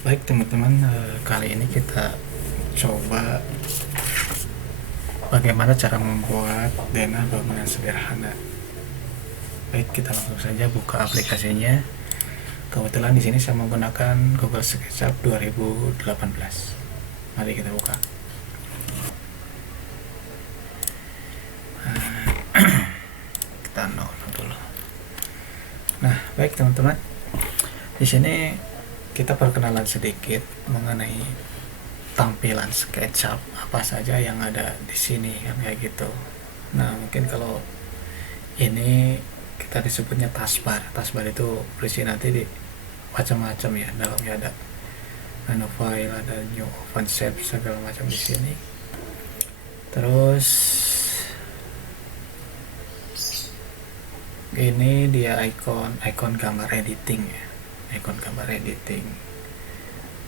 Baik teman-teman, kali ini kita coba bagaimana cara membuat denah bangunan sederhana. Baik, kita langsung saja buka aplikasinya. Kebetulan di sini saya menggunakan Google SketchUp 2018. Mari kita buka. Kita download dulu. Nah, baik teman-teman. Di sini kita perkenalan sedikit mengenai tampilan SketchUp apa saja yang ada di sini kan kayak gitu. Nah, mungkin kalau ini kita disebutnya taskbar. Taskbar itu berisi nanti di macam-macam ya, dalamnya ada menu file, ada new open shape segala macam di sini. Terus ini dia icon gambar editing ya, icon gambar editing.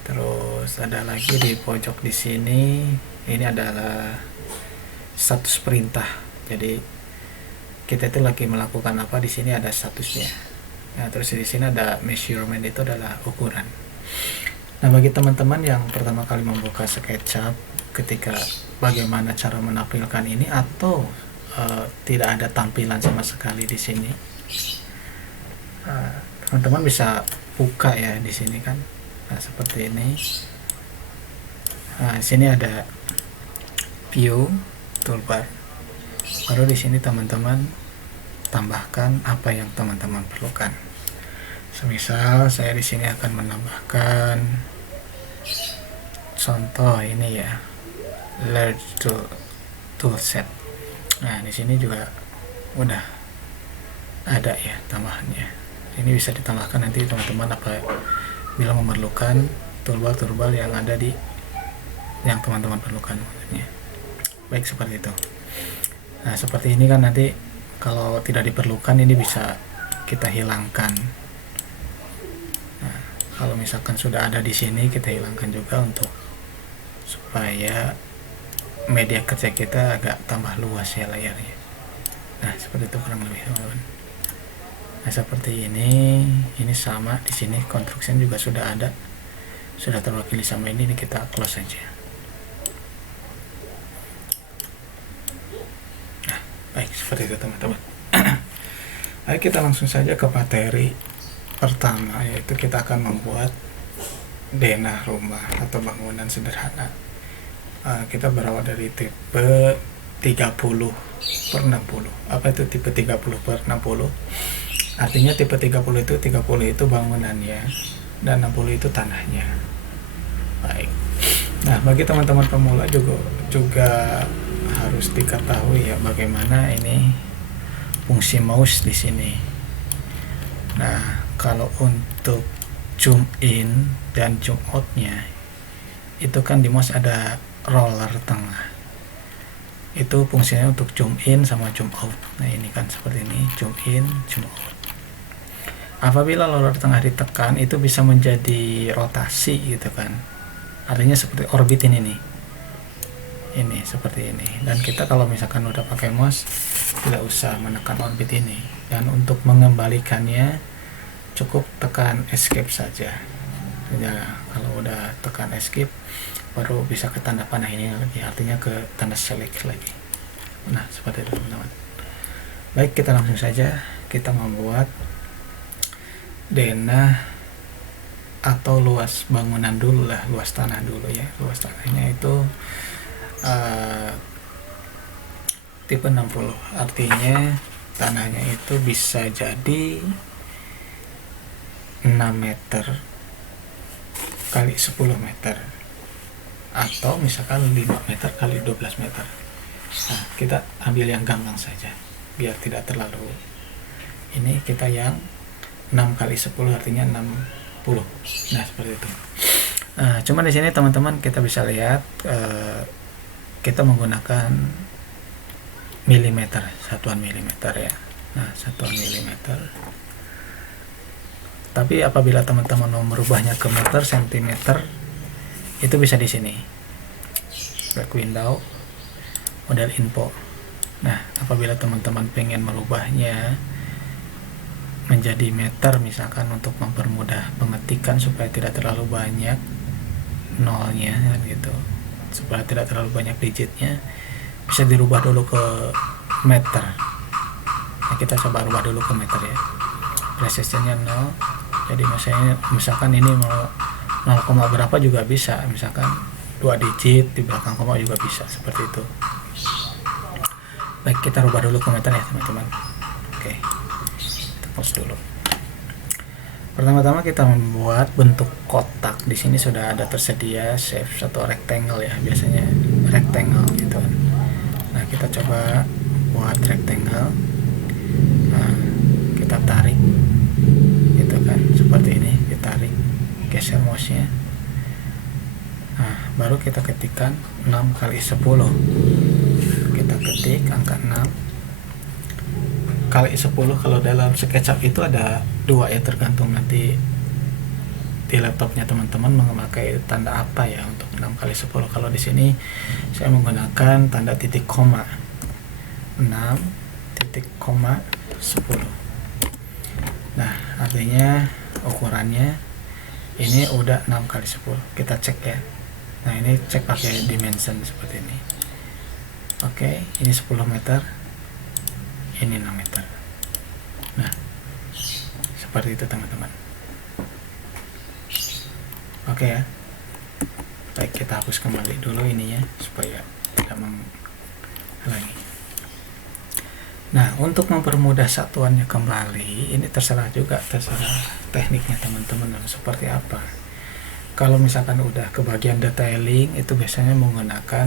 Terus ada lagi di pojok di sini, ini adalah status perintah. Jadi kita itu lagi melakukan apa di sini, ada statusnya. Nah, terus di sini ada measurement, itu adalah ukuran. Nah, bagi teman-teman yang pertama kali membuka SketchUp, ketika bagaimana cara menampilkan ini atau tidak ada tampilan sama sekali di sini, teman-teman bisa buka ya di sini kan. Nah, seperti ini. Nah, di sini ada view toolbar. Baru di sini teman-teman tambahkan apa yang teman-teman perlukan. Semisal saya di sini akan menambahkan contoh ini ya, large tool set. Nah, di sini juga udah ada ya tambahannya. Ini bisa ditambahkan nanti teman-teman apa bila memerlukan toolbar yang ada di yang teman-teman perlukan maksudnya. Baik, seperti itu. Nah, seperti ini kan nanti kalau tidak diperlukan ini bisa kita hilangkan. Nah, kalau misalkan sudah ada di sini kita hilangkan juga untuk supaya media kerja kita agak tambah luas ya layarnya. Nah, seperti itu kurang lebih teman-teman. Nah, seperti ini sama di sini construction juga sudah ada, sudah terwakili sama ini kita close saja. Nah, baik, seperti itu teman-teman. Ayo kita langsung saja ke materi pertama, yaitu kita akan membuat denah rumah atau bangunan sederhana. Kita berawal dari tipe 30/60. Apa itu tipe 30/60? Artinya tipe 30 itu bangunannya dan 60 itu tanahnya. Baik. Nah, bagi teman-teman pemula juga harus diketahui ya bagaimana ini fungsi mouse di sini. Nah, kalau untuk zoom in dan zoom out-nya itu kan di mouse ada roller tengah. Itu fungsinya untuk zoom in sama zoom out. Nah, ini kan seperti ini, zoom in, zoom out. Apabila roller tengah ditekan itu bisa menjadi rotasi gitu kan. Artinya seperti orbit ini nih. Ini seperti ini. Dan kita kalau misalkan udah pakai mouse tidak usah menekan orbit ini. Dan untuk mengembalikannya cukup tekan escape saja. Ya, kalau udah tekan escape baru bisa ke tanda panah ini lagi, artinya ke tanda select lagi. Nah, seperti itu teman-teman. Baik, kita langsung saja kita membuat denah atau luas bangunan dulu lah, luas tanah dulu ya. Luas tanahnya itu tipe 60, artinya tanahnya itu bisa jadi 6 meter kali 10 meter atau misalkan 5 meter kali 12 meter. Nah, kita ambil yang gampang saja biar tidak terlalu ini, kita yang 6 kali 10 artinya 60. Nah, seperti itu. Cuma di sini teman-teman kita bisa lihat kita menggunakan milimeter, satuan milimeter ya. Nah, satuan milimeter. Tapi apabila teman-teman mau merubahnya ke meter, sentimeter, itu bisa di sini. Back window, model info. Nah, apabila teman-teman pengen merubahnya menjadi meter misalkan untuk mempermudah pengetikan supaya tidak terlalu banyak nolnya gitu, supaya tidak terlalu banyak digitnya, bisa dirubah dulu ke meter. Nah, kita coba rubah dulu ke meter ya. Precisionnya 0, jadi misalkan ini mau 0, berapa juga bisa, misalkan 2 digit di belakang koma juga bisa, seperti itu. Baik, kita rubah dulu ke meter ya teman-teman. Oke, kita pause dulu. Pertama-tama kita membuat bentuk kotak. Di sini sudah ada tersedia shape atau rectangle ya, biasanya rectangle gitu kan. Nah, kita coba buat rectangle. Nah, kita tarik gitu kan, seperti ini, ditarik, geser mouse-nya. Nah, baru kita ketikkan 6 kali 10. Kita ketik angka 6 kali 10. Kalau dalam SketchUp itu ada 2 ya, tergantung nanti di laptopnya teman-teman memakai tanda apa ya untuk 6 kali 10. Kalau di sini saya menggunakan tanda titik koma, 6 titik koma 10. Nah, artinya ukurannya ini udah 6 kali 10. Kita cek ya. Nah, ini cek pakai dimension seperti ini. Oke, ini 10 meter, ini 6 meter. Nah, seperti itu teman-teman. Oke ya. Baik, kita hapus kembali dulu ininya supaya tidak menghalangi. Nah, untuk mempermudah satuannya kembali, ini terserah tekniknya teman-teman seperti apa. Kalau misalkan udah ke bagian detailing, itu biasanya menggunakan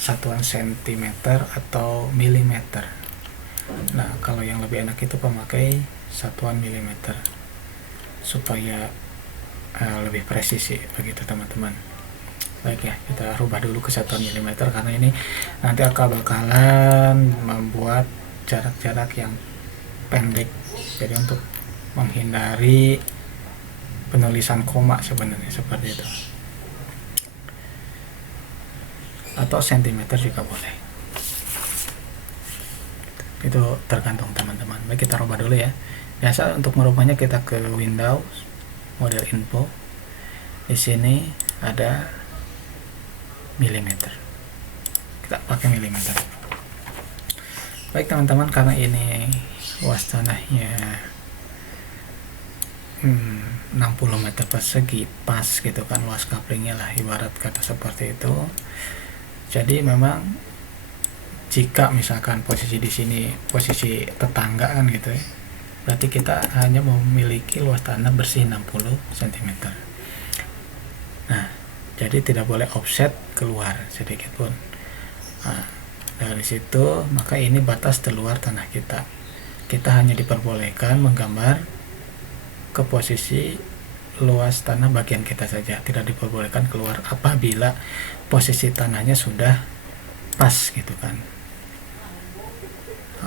satuan sentimeter atau milimeter. Nah, kalau yang lebih enak itu pemakai satuan milimeter supaya lebih presisi begitu teman-teman. Baik ya, kita rubah dulu ke satuan milimeter karena ini nanti akan bakalan membuat jarak-jarak yang pendek. Jadi untuk menghindari penulisan koma sebenarnya seperti itu. Atau sentimeter juga boleh. Itu tergantung teman-teman. Baik, kita rubah dulu ya. Biasa untuk merubahnya kita ke Windows, model info. Di sini ada milimeter. Kita pakai milimeter. Baik teman-teman, karena ini luas tanahnya 60 meter persegi, pas gitu kan luas couplingnya lah, ibarat kata seperti itu. Jadi memang jika misalkan posisi di sini posisi tetangga kan gitu ya, berarti kita hanya memiliki luas tanah bersih 60 cm. Nah, jadi tidak boleh offset keluar sedikit pun. Nah, dari situ maka ini batas terluar tanah kita. Kita hanya diperbolehkan menggambar ke posisi luas tanah bagian kita saja, tidak diperbolehkan keluar apabila posisi tanahnya sudah pas gitu kan.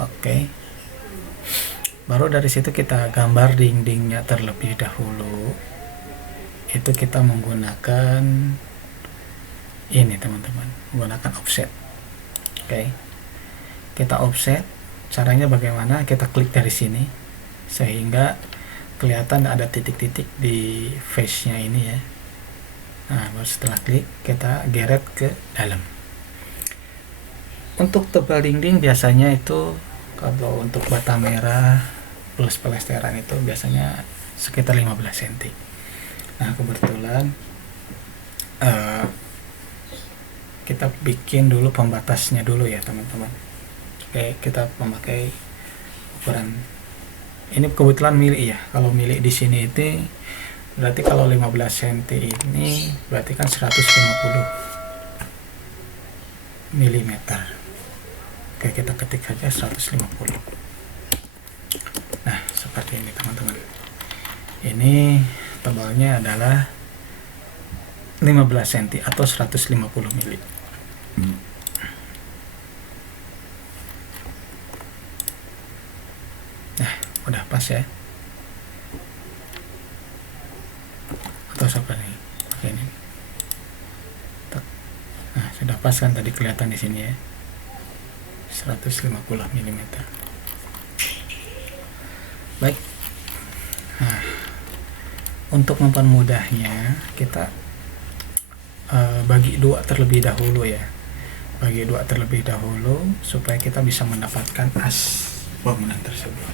Oke. Baru dari situ kita gambar dindingnya terlebih dahulu. Itu kita menggunakan ini teman-teman, menggunakan offset. Oke. Kita offset, caranya bagaimana? Kita klik dari sini sehingga kelihatan ada titik-titik di face-nya ini ya. Nah, baru setelah klik kita geret ke dalam. Untuk tebal dinding biasanya itu kalau untuk bata merah plus pelesteran itu biasanya sekitar 15 cm. Nah, kebetulan kita bikin dulu pembatasnya dulu ya teman-teman. Oke, kita memakai ukuran ini kebetulan milik ya. Kalau milik di sini itu berarti kalau 15 cm ini berarti kan 150 mm. Oke, kita ketik saja 150. Nah, seperti ini teman-teman. Ini tebalnya adalah 15 cm atau 150 mm. Nah, udah pas ya. Atau seperti ini. Oke, ini. Nah, sudah pas kan tadi kelihatan di sini ya. 150 mm. Baik, untuk mempermudahnya kita bagi dua terlebih dahulu ya, bagi dua terlebih dahulu supaya kita bisa mendapatkan as bangunan tersebut.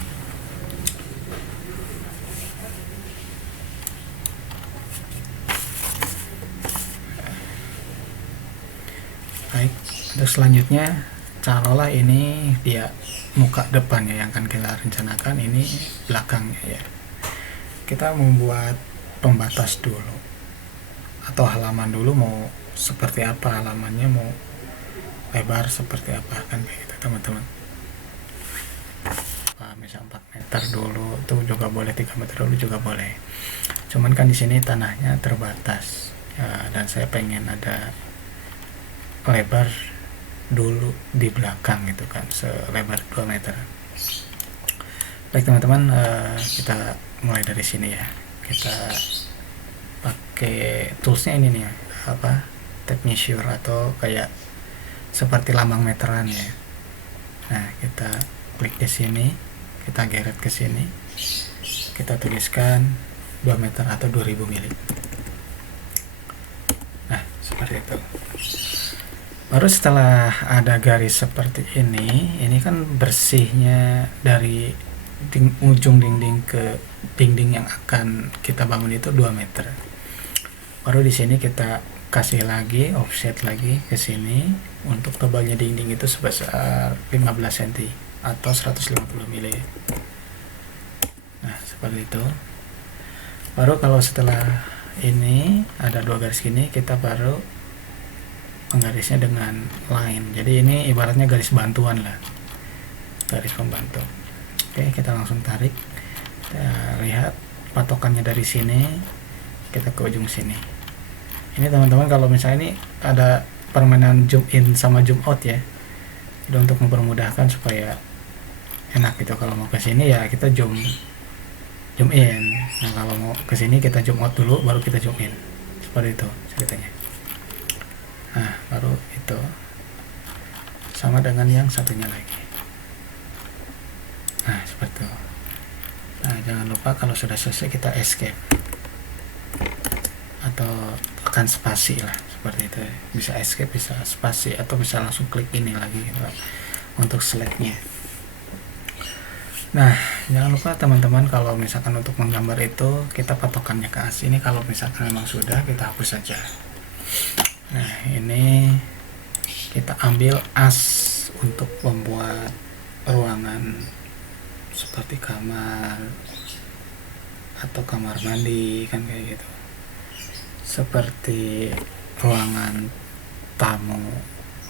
Baik, untuk selanjutnya taruhlah ini dia muka depannya yang akan kita rencanakan, ini belakangnya ya. Kita membuat pembatas dulu atau halaman dulu, mau seperti apa halamannya, mau lebar seperti apa, kan kayak gitu teman-teman. Misal 4 meter dulu tuh juga boleh, 3 meter dulu juga boleh, cuman kan di sini tanahnya terbatas ya, dan saya pengen ada lebar dulu di belakang gitu kan, selebar 2 meter. Baik teman-teman, kita mulai dari sini ya. Kita pakai toolsnya ini nih, tape measure atau kayak seperti lambang meteran ya. Nah, kita klik di sini, kita geret ke sini, kita tuliskan 2 meter atau 2000 mili. Nah, seperti itu. Baru setelah ada garis seperti ini kan bersihnya dari ujung dinding ke dinding yang akan kita bangun itu 2 meter. Baru di sini kita kasih lagi offset lagi ke sini untuk tebalnya dinding itu sebesar 15 cm atau 150 mili. Nah, seperti itu. Baru kalau setelah ini ada 2 garis gini, kita baru menggarisnya dengan line. Jadi ini ibaratnya garis bantuan lah, garis pembantu. Oke, kita langsung tarik. Kita lihat patokannya dari sini, kita ke ujung sini. Ini teman-teman, kalau misalnya ini ada permainan zoom in sama zoom out ya, jadi untuk mempermudahkan supaya enak gitu. Kalau mau ke sini ya kita zoom in. Nah, kalau mau ke sini kita zoom out dulu, baru kita zoom in. Seperti itu ceritanya. Nah, baru itu sama dengan yang satunya lagi. Nah, seperti itu. Nah, jangan lupa kalau sudah selesai kita escape atau tekan spasi lah, seperti itu. Bisa escape, bisa spasi, atau bisa langsung klik ini lagi gitu, untuk slide-nya. Nah, jangan lupa teman-teman, kalau misalkan untuk menggambar itu kita patokannya ke as. Ini kalau misalkan memang sudah, kita hapus saja. Nah, ini kita ambil as untuk membuat ruangan seperti kamar atau kamar mandi, kan kayak gitu, seperti ruangan tamu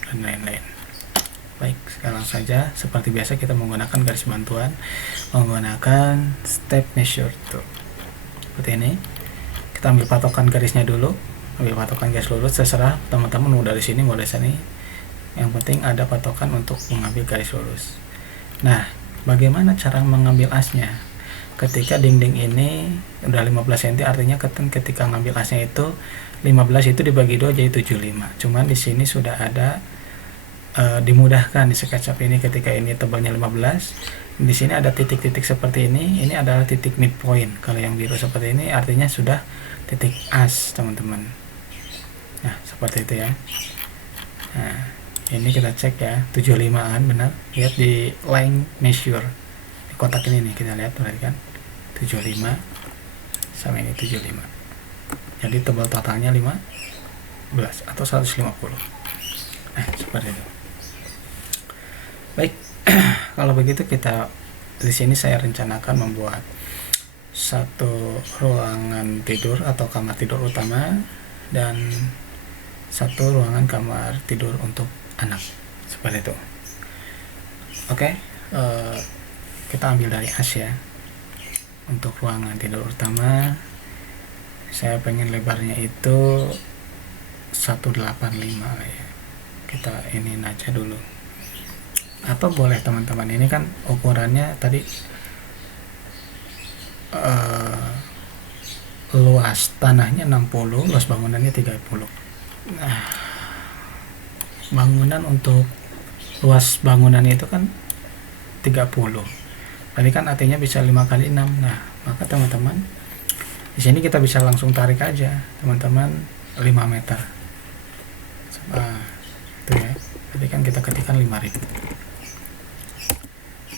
dan lain-lain. Baik, sekarang saja seperti biasa kita menggunakan garis bantuan, menggunakan step measure tool seperti ini. Kita ambil patokan garisnya dulu, ambil patokan garis lurus, terserah teman-teman mau dari sini mau dari sini, yang penting ada patokan untuk mengambil garis lurus. Nah, bagaimana cara mengambil asnya? Ketika dinding ini udah 15 cm, artinya ketika ngambil asnya itu 15 itu dibagi 2 jadi 75. Cuman di sini sudah ada dimudahkan di SketchUp ini, ketika ini tebalnya 15, di sini ada titik-titik seperti ini adalah titik midpoint. Kalau yang biru seperti ini artinya sudah titik as, teman-teman. Nah, seperti itu ya. Nah, ini kita cek ya, 75an benar. Lihat di line measure di kotak ini nih, kita lihat perhatikan 75 sama ini 75. Jadi tebal totalnya 15 atau 150. Nah, seperti itu. Baik, kalau begitu kita di sini saya rencanakan membuat satu ruangan tidur atau kamar tidur utama dan satu ruangan kamar tidur untuk anak, seperti itu. Oke, kita ambil dari as ya. Untuk ruangan tidur utama saya pengen lebarnya itu 185 lah ya. Kita ini aja dulu. Atau boleh teman-teman, ini kan ukurannya tadi luas tanahnya 60, luas bangunannya 30. Nah, bangunan untuk luas bangunan itu kan 30. Tadi kan artinya bisa 5 kali 6. Nah, maka teman-teman Di sini kita bisa langsung tarik aja teman-teman 5 meter. Itu ya. Tadi kan kita ketikkan 5.000.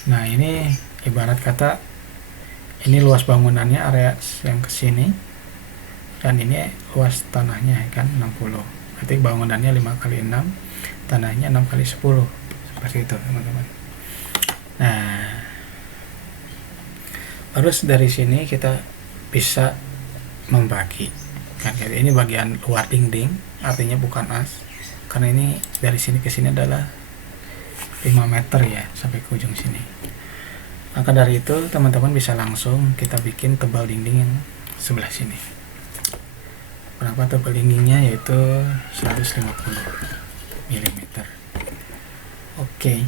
Nah, ini ibarat kata ini luas bangunannya area yang ke sini dan ini luas tanahnya kan 60. Berarti bangunannya 5 kali 6, tanahnya 6 kali 10. Seperti itu, teman-teman. Nah, terus dari sini kita bisa membagi. Kan ini bagian luar dinding, artinya bukan as. Karena ini dari sini ke sini adalah 5 meter ya, sampai ke ujung sini. Maka dari itu teman-teman bisa langsung kita bikin tebal dinding yang sebelah sini. Berapa tebal dindingnya? Yaitu 150 mm. Oke.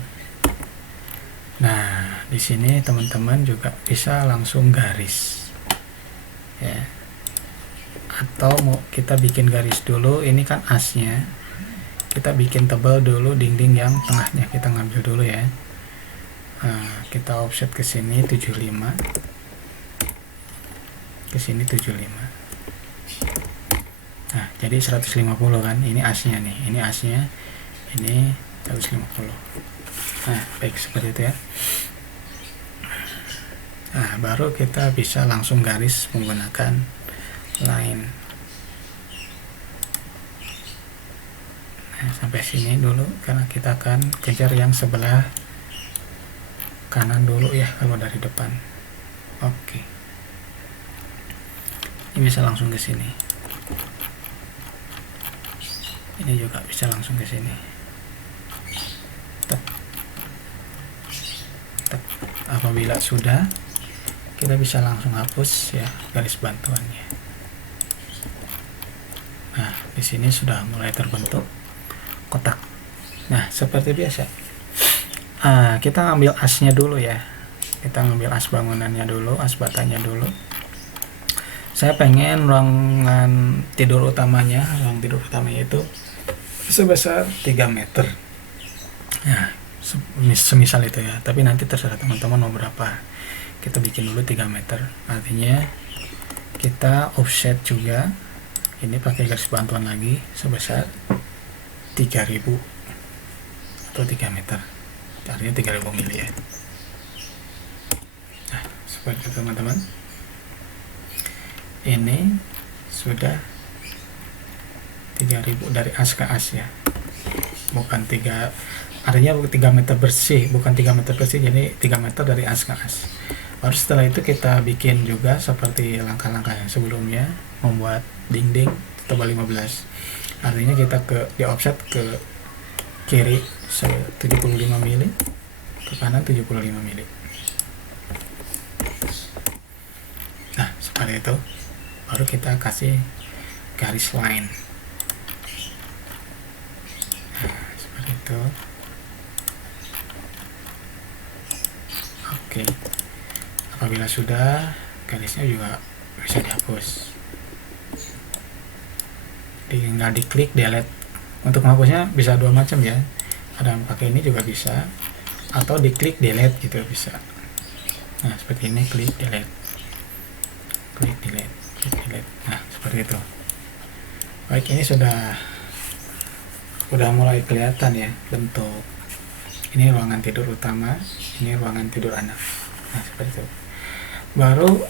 Nah, di sini teman-teman juga bisa langsung garis. Ya. Atau mau kita bikin garis dulu, ini kan asnya. Kita bikin tebal dulu dinding yang tengahnya, kita ngambil dulu ya. Nah, kita offset ke sini 75, ke sini 75. Nah, jadi 150 kan, ini asnya nih, ini asnya, ini 150. Nah, baik seperti itu ya. Nah, baru kita bisa langsung garis menggunakan line. Nah, sampai sini dulu karena kita akan kejar yang sebelah kanan dulu ya kalau dari depan. Oke. Ini bisa langsung ke sini. Ini juga bisa langsung ke sini. Tek. Tek. Apabila sudah, kita bisa langsung hapus ya garis bantuannya. Nah, di sini sudah mulai terbentuk kotak. Nah, seperti biasa. Kita ambil asnya dulu ya. Kita ngambil as bangunannya dulu, as batanya dulu. Saya pengen ruangan tidur utamanya, ruang tidur utamanya itu sebesar 3 meter. Nah, semisal itu ya. Tapi nanti terserah teman-teman mau berapa. Kita bikin dulu 3 meter. Artinya kita offset juga. Ini pakai garis bantuan lagi sebesar 3000 atau 3 meter, artinya 3000 mili ya. Nah, seperti itu teman-teman. Ini sudah 3000 dari as ke as ya, bukan 3, artinya 3 meter bersih, bukan 3 meter bersih, jadi 3 meter dari as ke as. Baru setelah itu kita bikin juga seperti langkah-langkah yang sebelumnya, membuat dinding tebal 15. Artinya kita di offset ke kiri 75 mili, ke kanan 75 mili. Nah, seperti itu. Baru kita kasih garis line. Nah, seperti itu. Oke. Apabila sudah, garisnya juga bisa dihapus. Tinggal diklik delete. Untuk menghapusnya bisa dua macam ya, ada yang pakai ini juga bisa, atau diklik delete gitu bisa. Nah, seperti ini, klik delete, klik delete, klik delete. Nah, seperti itu. Baik, ini sudah mulai kelihatan ya bentuk. Ini ruangan tidur utama, ini ruangan tidur anak. Nah, seperti itu. Baru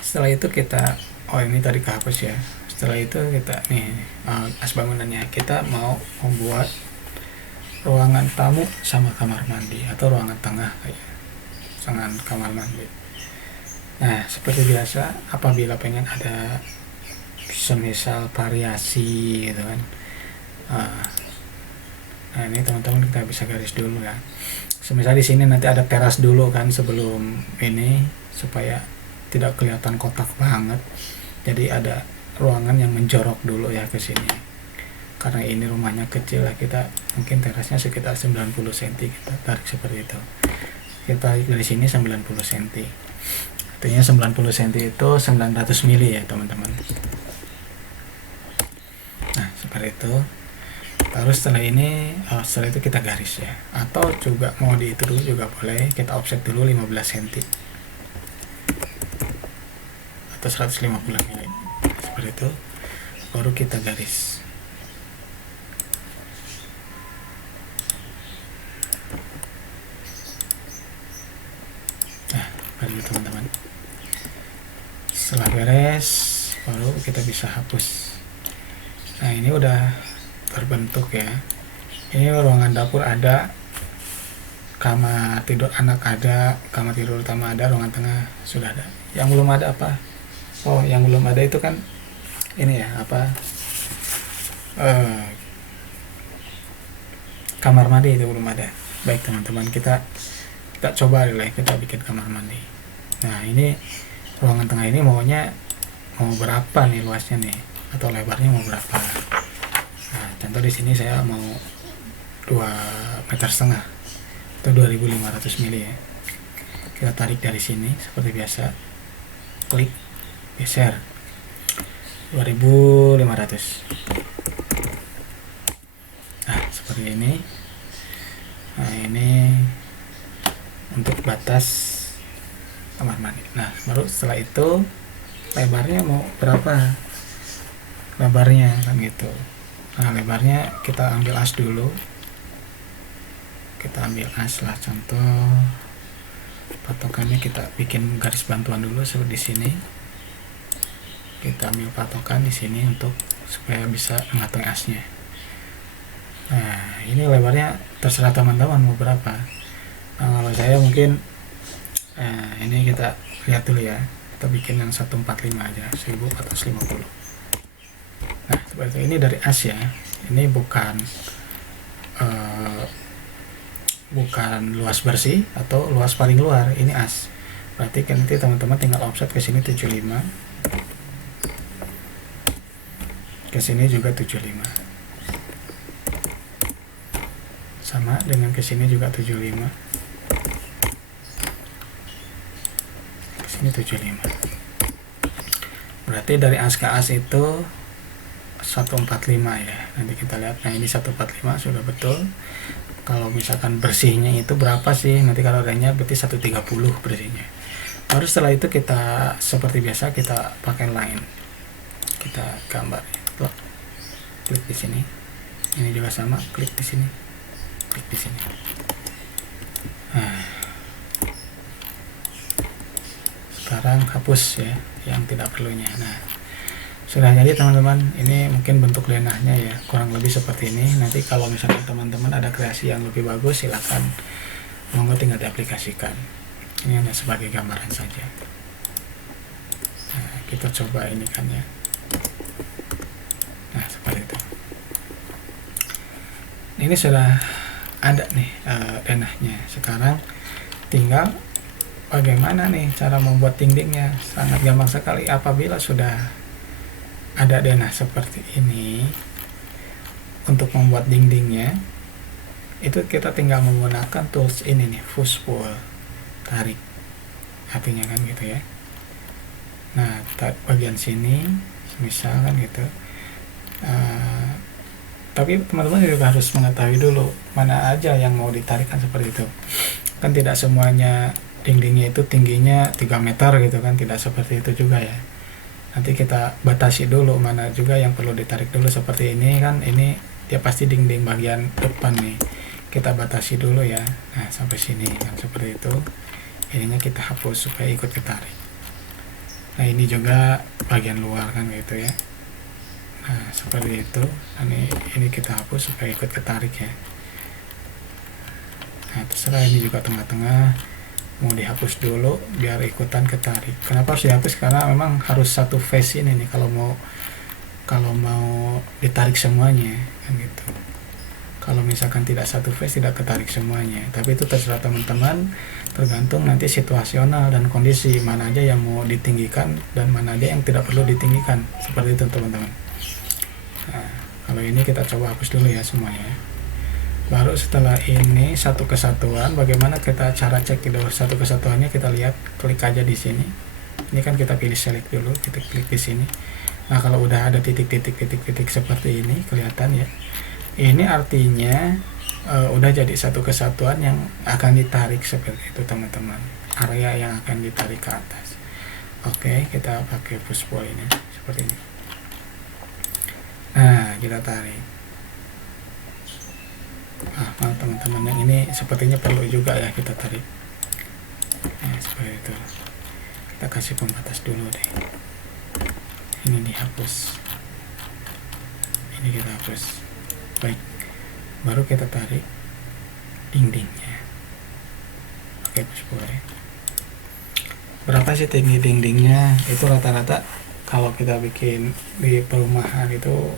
setelah itu kita, ini tadi kehapus ya. Setelah itu kita nih as bangunannya, kita mau membuat ruangan tamu sama kamar mandi atau ruangan tengah kayak dengan kamar mandi. Nah, seperti biasa apabila pengen ada semisal variasi gitu kan, nah ini teman-teman kita bisa garis dulu ya. Semisal di sini nanti ada teras dulu kan sebelum ini, supaya tidak kelihatan kotak banget. Jadi ada ruangan yang menjorok dulu ya ke sini. Karena ini rumahnya kecil lah, kita mungkin terasnya sekitar 90 cm, kita tarik seperti itu. Kita tarik dari sini 90 cm. Artinya 90 cm itu 900 mili ya teman-teman. Nah, seperti itu. Baru setelah itu kita garis ya. Atau juga mau di itu dulu juga boleh, kita offset dulu 15 cm. atau 150 mili. Seperti itu, baru kita garis. Nah, baru teman-teman. Setelah beres, baru kita bisa hapus. Nah, ini udah terbentuk ya. Ini ruangan dapur ada, kamar tidur anak ada, kamar tidur utama ada, ruangan tengah sudah ada. Yang belum ada apa? Oh, yang belum ada itu kan ini ya, apa? Kamar mandi itu belum ada. Baik teman-teman, kita coba dulu ya, kita bikin kamar mandi. Nah, ini ruangan tengah ini mau berapa nih luasnya nih, atau lebarnya mau berapa? Nah, contoh di sini saya mau 2,5 meter atau 2.500 mili ya. Kita tarik dari sini seperti biasa, klik, geser 2.500. Nah, seperti ini. Nah, ini untuk batas kamar mandi. Nah, baru setelah itu lebarnya mau berapa? Lebarnya kan gitu. Nah, lebarnya kita ambil as dulu. Kita ambil as lah, contoh patokannya kita bikin garis bantuan dulu seperti di sini. Kita ambil patokan di sini untuk supaya bisa mengatur asnya. Nah, ini lebarnya terserah teman-teman mau berapa. Nah, kalau saya mungkin ini kita lihat dulu ya, kita bikin yang 145 aja, 1450. Nah, seperti ini dari as ya. Ini bukan luas bersih atau luas paling luar, ini as. Berarti kan nanti teman-teman tinggal offset ke sini 75, ke sini juga 75, sama dengan ke sini juga 75, ke sini 75. Berarti dari as ke as itu 145 ya. Nanti kita lihat. Nah, ini 145 sudah betul. Kalau misalkan bersihnya itu berapa sih? Nanti kalau adanya berarti 130 bersihnya. Baru setelah itu kita seperti biasa kita pakai line. Kita gambar. Klik di sini. Ini juga sama, klik di sini. Klik di sini. Nah, sekarang hapus ya yang tidak perlunya. Nah, sudah jadi teman-teman. Ini mungkin bentuk denahnya ya, kurang lebih seperti ini. Nanti kalau misalkan teman-teman ada kreasi yang lebih bagus, silakan, monggo tinggal diaplikasikan. Ini hanya sebagai gambaran saja. Nah, kita coba ini kan ya. Nah, seperti itu. Ini sudah ada nih denahnya. Sekarang tinggal bagaimana nih cara membuat dindingnya. Sangat gampang sekali. Apabila sudah ada denah seperti ini, untuk membuat dindingnya itu kita tinggal menggunakan tools ini nih, push pull, tarik, artinya kan gitu ya. Nah, bagian sini misalkan gitu. Tapi teman-teman juga harus mengetahui dulu mana aja yang mau ditarikan seperti itu. Kan tidak semuanya dindingnya itu tingginya 3 meter gitu kan, tidak seperti itu juga ya. Nanti kita batasi dulu mana juga yang perlu ditarik dulu. Seperti ini kan, ini dia pasti dinding bagian depan nih, kita batasi dulu ya. Nah, sampai sini kan seperti itu. Ininya kita hapus supaya ikut ketarik. Nah, ini juga bagian luar kan gitu ya. Nah, seperti itu. Ini kita hapus supaya ikut ketarik ya. Nah, terserah. Ini juga tengah-tengah mau dihapus dulu biar ikutan ketarik. Kenapa harus dihapus? Karena memang harus satu face ini nih kalau mau ditarik semuanya kan gitu. Kalau misalkan tidak satu face, tidak ketarik semuanya. Tapi itu terserah teman-teman, tergantung nanti situasional dan kondisi, mana aja yang mau ditinggikan dan mana aja yang tidak perlu ditinggikan. Seperti itu teman-teman. Nah, kalau ini kita coba hapus dulu ya semuanya. Baru setelah ini satu kesatuan, bagaimana kita cara cek itu satu kesatuannya, kita lihat, klik aja di sini. Ini kan kita pilih select dulu, kita klik di sini. Nah, kalau udah ada titik-titik seperti ini kelihatan ya. Ini artinya udah jadi satu kesatuan yang akan ditarik seperti itu teman-teman. Area yang akan ditarik ke atas. Oke, kita pakai push pull ini seperti ini. Nah, kita tarik. Nah, teman-teman, yang ini sepertinya perlu juga ya kita tarik. Nah, seperti itu. Kita kasih pembatas dulu deh. Ini dihapus. Ini kita hapus. Baik. Baru kita tarik dindingnya. Oke, push pull ya. Berapa sih tinggi dindingnya? Itu rata-rata kalau kita bikin di perumahan itu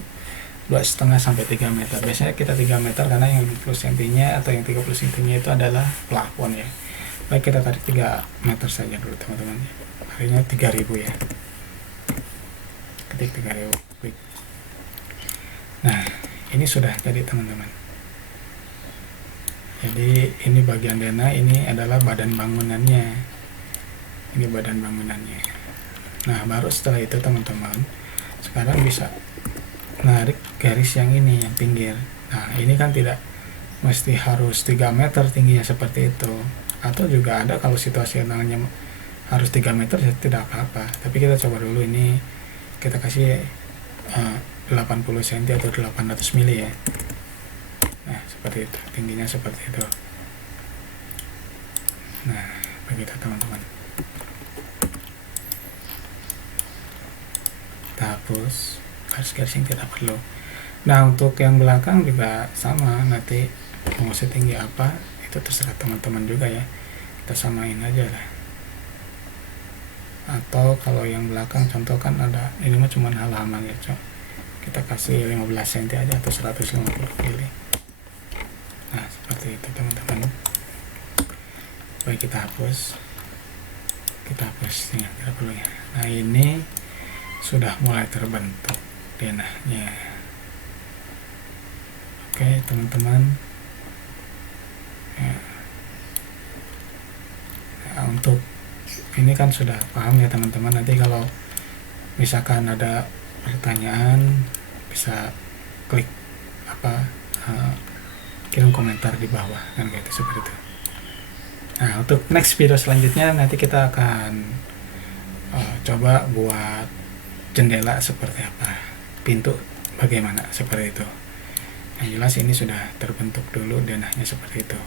2,5 sampai 3 meter. Biasanya kita 3 meter karena yang 20 cm atau yang 30 cm itu adalah plafon ya. Baik, kita tarik 3 meter saja dulu teman-teman. Akhirnya 3000 ya. Ketik 3000. Baik. Nah, ini sudah jadi teman-teman. Jadi ini bagian denah, ini adalah badan bangunannya. Ini badan bangunannya. Nah, baru setelah itu teman-teman, sekarang bisa narik garis yang ini, yang pinggir. Nah, ini kan tidak mesti harus 3 meter tingginya seperti itu. Atau juga ada kalau situasionalnya harus 3 meter ya tidak apa-apa. Tapi kita coba dulu ini, kita kasih 80 cm atau 800 mili ya. Nah, seperti itu, tingginya seperti itu. Nah, begitu teman-teman. Kita hapus garis-garis yang tidak perlu. Nah, untuk yang belakang juga sama, nanti mau setinggi apa itu terserah teman-teman juga ya, kita samain aja lah. Atau kalau yang belakang contoh kan ada, ini mah cuma halaman ya, kita kasih 15 cm aja atau 150 mili. Nah, seperti itu teman-teman. Baik, kita hapus ya, tidak perlu ya. Nah, ini sudah mulai terbentuk denahnya. Oke teman-teman ya. Nah, untuk ini kan sudah paham ya teman-teman. Nanti kalau misalkan ada pertanyaan bisa klik kirim komentar di bawah kan, gitu seperti itu. Nah, untuk next video selanjutnya nanti kita akan coba buat jendela seperti apa, pintu bagaimana, seperti itu. Yang jelas ini sudah terbentuk dulu denahnya seperti itu.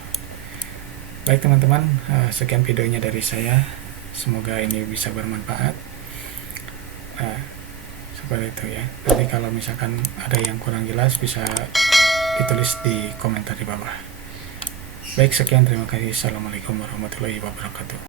Baik teman-teman, sekian videonya dari saya, semoga ini bisa bermanfaat. Seperti itu ya. Nanti kalau misalkan ada yang kurang jelas bisa ditulis di komentar di bawah. Baik, sekian, terima kasih. Assalamualaikum warahmatullahi wabarakatuh.